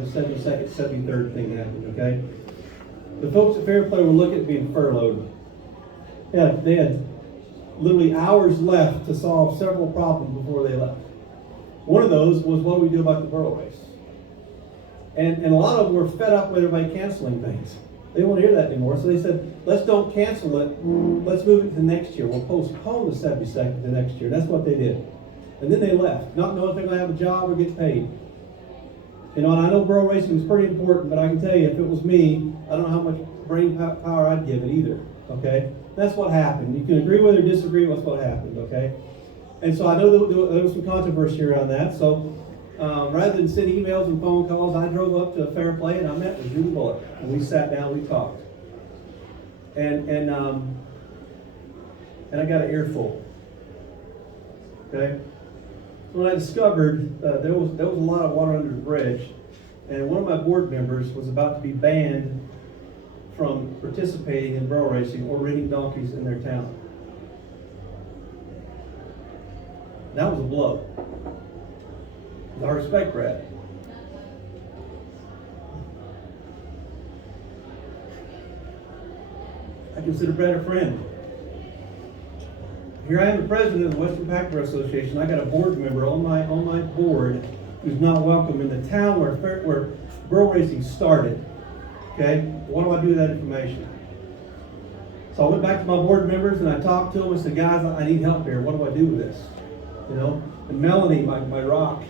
the 72nd, 73rd thing happened, okay? The folks at Fair Play were looking at being furloughed. Yeah, they had literally hours left to solve several problems before they left. One of those was, what do we do about the borough race? And a lot of them were fed up with everybody canceling things. They didn't want to hear that anymore, so they said, let's don't cancel it, let's move it to next year. We'll postpone the 72nd to next year. That's what they did. And then they left, not knowing if they're going to have a job or get paid. You know, and I know borough racing is pretty important, but I can tell you, if it was me, I don't know how much brain power I'd give it either, okay? That's what happened. You can agree with or disagree with what happened, okay? And so I know there was some controversy around that, so rather than send emails and phone calls, I drove up to Fair Play and I met with Julie Bullock, and we sat down, we talked. And I got an earful, okay? When I discovered there was a lot of water under the bridge, and one of my board members was about to be banned from participating in borough racing or renting donkeys in their town. That was a blow. I respect Brad. I consider Brad a friend. Here I am, the president of the Western Packers Association. I got a board member on my board who's not welcome in the town where borough racing started. Okay, what do I do with that information? So I went back to my board members and I talked to them and said, guys, I need help here. What do I do with this? You know, and Melanie, my rock,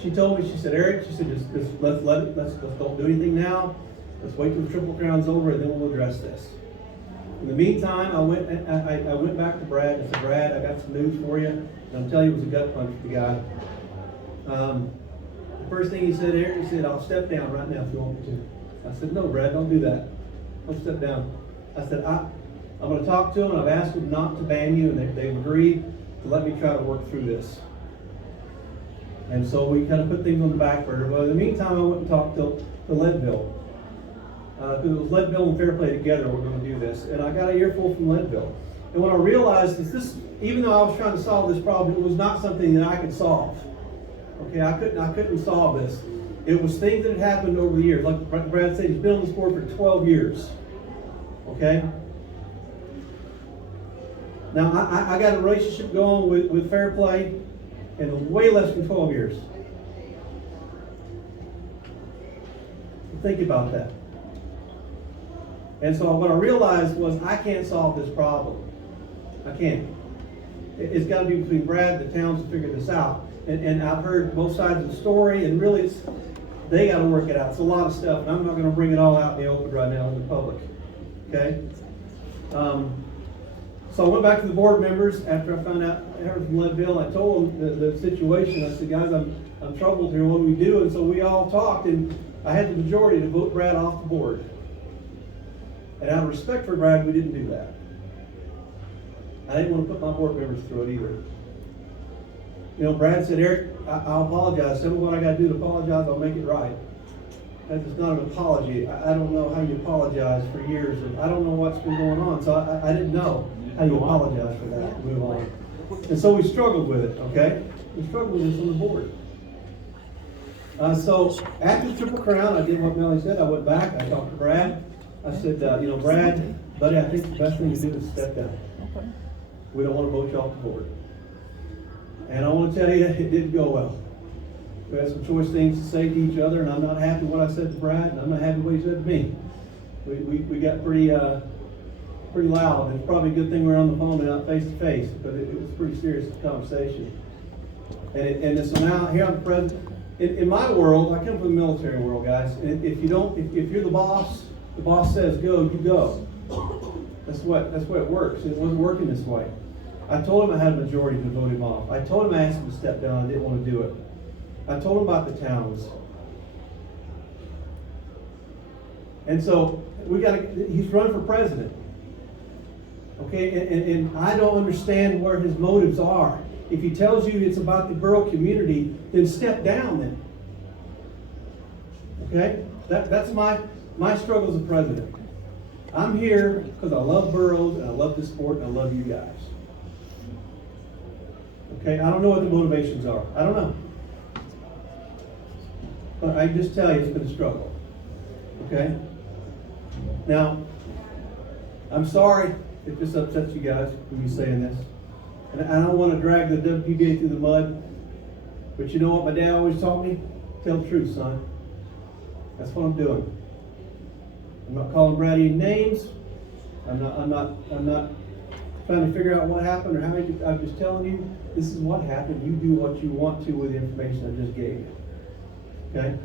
she told me, she said, Eric, she said, just let's don't do anything now. Let's wait till the Triple Crown's over and then we'll address this. In the meantime, I went back to Brad and I said, Brad, I got some news for you. And I'm telling you, it was a gut punch for the guy. The first thing he said, Eric, he said, I'll step down right now if you want me to. I said, no, Brad, don't do that. Don't step down. I said, I'm going to talk to them, and I've asked them not to ban you, and they've agreed to let me try to work through this. And so we kind of put things on the back burner. But in the meantime, I went and talked to Leadville. Because it was Leadville and Fair Play together we're going to do this. And I got an earful from Leadville. And what I realized is this, even though I was trying to solve this problem, it was not something that I could solve. Okay, I couldn't solve this. It was things that had happened over the years. Like Brad said, he's been on the sport for 12 years. Okay? Now, I got a relationship going with Fair Play in way less than 12 years. Think about that. And so what I realized was I can't solve this problem. I can't. It's got to be between Brad and the towns to figure this out. And I've heard both sides of the story, and really they got to work it out. It's a lot of stuff, and I'm not going to bring it all out in the open right now in the public. Okay? So I went back to the board members after I found out I heard from Leadville. I told them the situation. I said, guys, I'm troubled here. What do we do? And so we all talked, and I had the majority to vote Brad off the board. And out of respect for Brad, we didn't do that. I didn't want to put my board members through it either. You know, Brad said, Eric, I'll apologize. Tell me what I got to do to apologize. I'll make it right. That's not an apology. I don't know how you apologize for years. I don't know what's been going on. So I didn't know how you apologize for that. Move on. And so we struggled with it, okay? We struggled with this on the board. So after the Triple Crown, I did what Melanie said. I went back. I talked to Brad. I said, Brad, buddy, I think the best thing to do is step down. We don't want to vote you off the board. And I want to tell you, it didn't go well. We had some choice things to say to each other, and I'm not happy with what I said to Brad, and I'm not happy with what he said to me. We got pretty loud, and it's probably a good thing we're on the phone and not face to face, but it was a pretty serious conversation. And so now here I'm the president. In my world, I come from the military world, guys. And if you're the boss says go, you go. That's the way it works. It wasn't working this way. I told him I had a majority to vote him off. I told him I asked him to step down. I didn't want to do it. I told him about the towns. And so he's running for president. Okay, and I don't understand where his motives are. If he tells you it's about the borough community, then step down then. Okay? That's my struggle as a president. I'm here because I love boroughs and I love this sport and I love you guys. Okay, I don't know what the motivations are. I don't know. But I just tell you, it's been a struggle. Okay? Now, I'm sorry if this upsets you guys when me saying this. And I don't want to drag the WPBA through the mud. But you know what my dad always taught me? Tell the truth, son. That's what I'm doing. I'm not calling Brady names. I'm not trying to figure out what happened or how I'm just telling you, this is what happened. You do what you want to with the information I just gave you. Okay?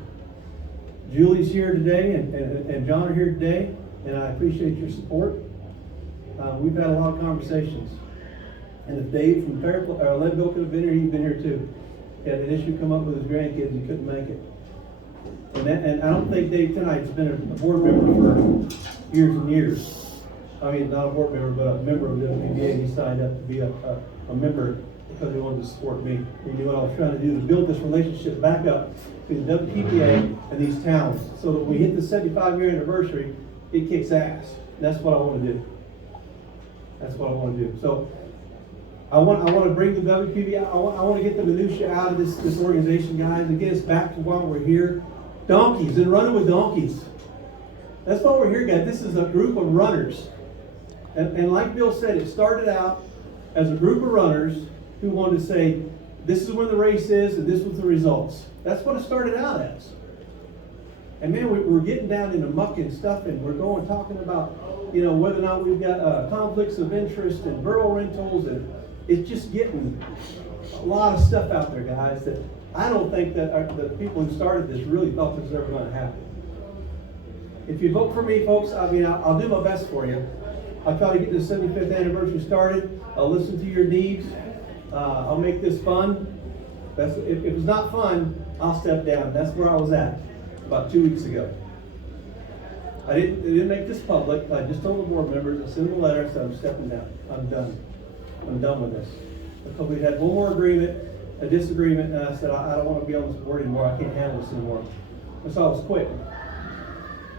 Julie's here today and John are here today, and I appreciate your support. We've had a lot of conversations. And if Dave from Leadville could have been here, he'd been here too. He had an issue come up with his grandkids and he couldn't make it. And I don't think Dave tonight's been a board member for years and years. I mean, not a board member, but a member of the WPBA. He signed up to be a member because he wanted to support me. He knew what I was trying to do to build this relationship back up between the WPBA and these towns, so that when we hit the 75-year anniversary, it kicks ass. And that's what I want to do. That's what I want to do. So I want to bring the WPBA. I want to get the minutia out of this organization, guys, and get us back to why we're here. Donkeys and running with donkeys. That's why we're here, guys. This is a group of runners. And like Bill said, it started out as a group of runners who wanted to say, this is when the race is and this was the results. That's what it started out as. And man, we're getting down into muck and stuff, and we're talking about, whether or not we've got conflicts of interest and borough rentals, and it's just getting a lot of stuff out there, guys, that I don't think that the people who started this really thought this was ever going to happen. If you vote for me, folks, I'll do my best for you. I'll try to get the 75th anniversary started. I'll listen to your needs. I'll make this fun. If it's not fun, I'll step down. That's where I was at about 2 weeks ago. I didn't make this public. I just told the board members, I sent them a letter, I said I'm stepping down. I'm done. I'm done with this. Because we had one more agreement, a disagreement, and I said I don't want to be on this board anymore. I can't handle this anymore. And so I was quitting.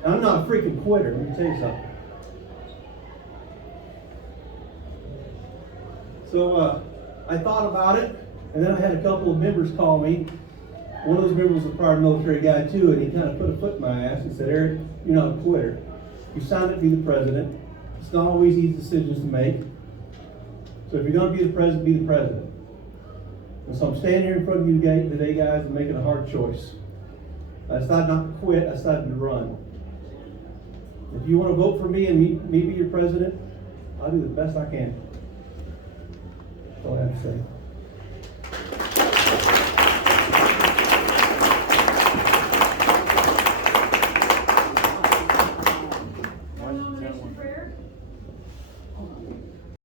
And I'm not a freaking quitter, let me tell you something. So I thought about it, and then I had a couple of members call me. One of those members was a prior military guy too, and he kind of put a foot in my ass and said, Eric, you're not a quitter. You signed up to be the president. It's not always easy decisions to make. So if you're going to be the president, be the president. And so I'm standing here in front of you today, guys, and making a hard choice. I decided not to quit. I decided to run. If you want to vote for me and me be your president, I'll do the best I can. That's all I have to say.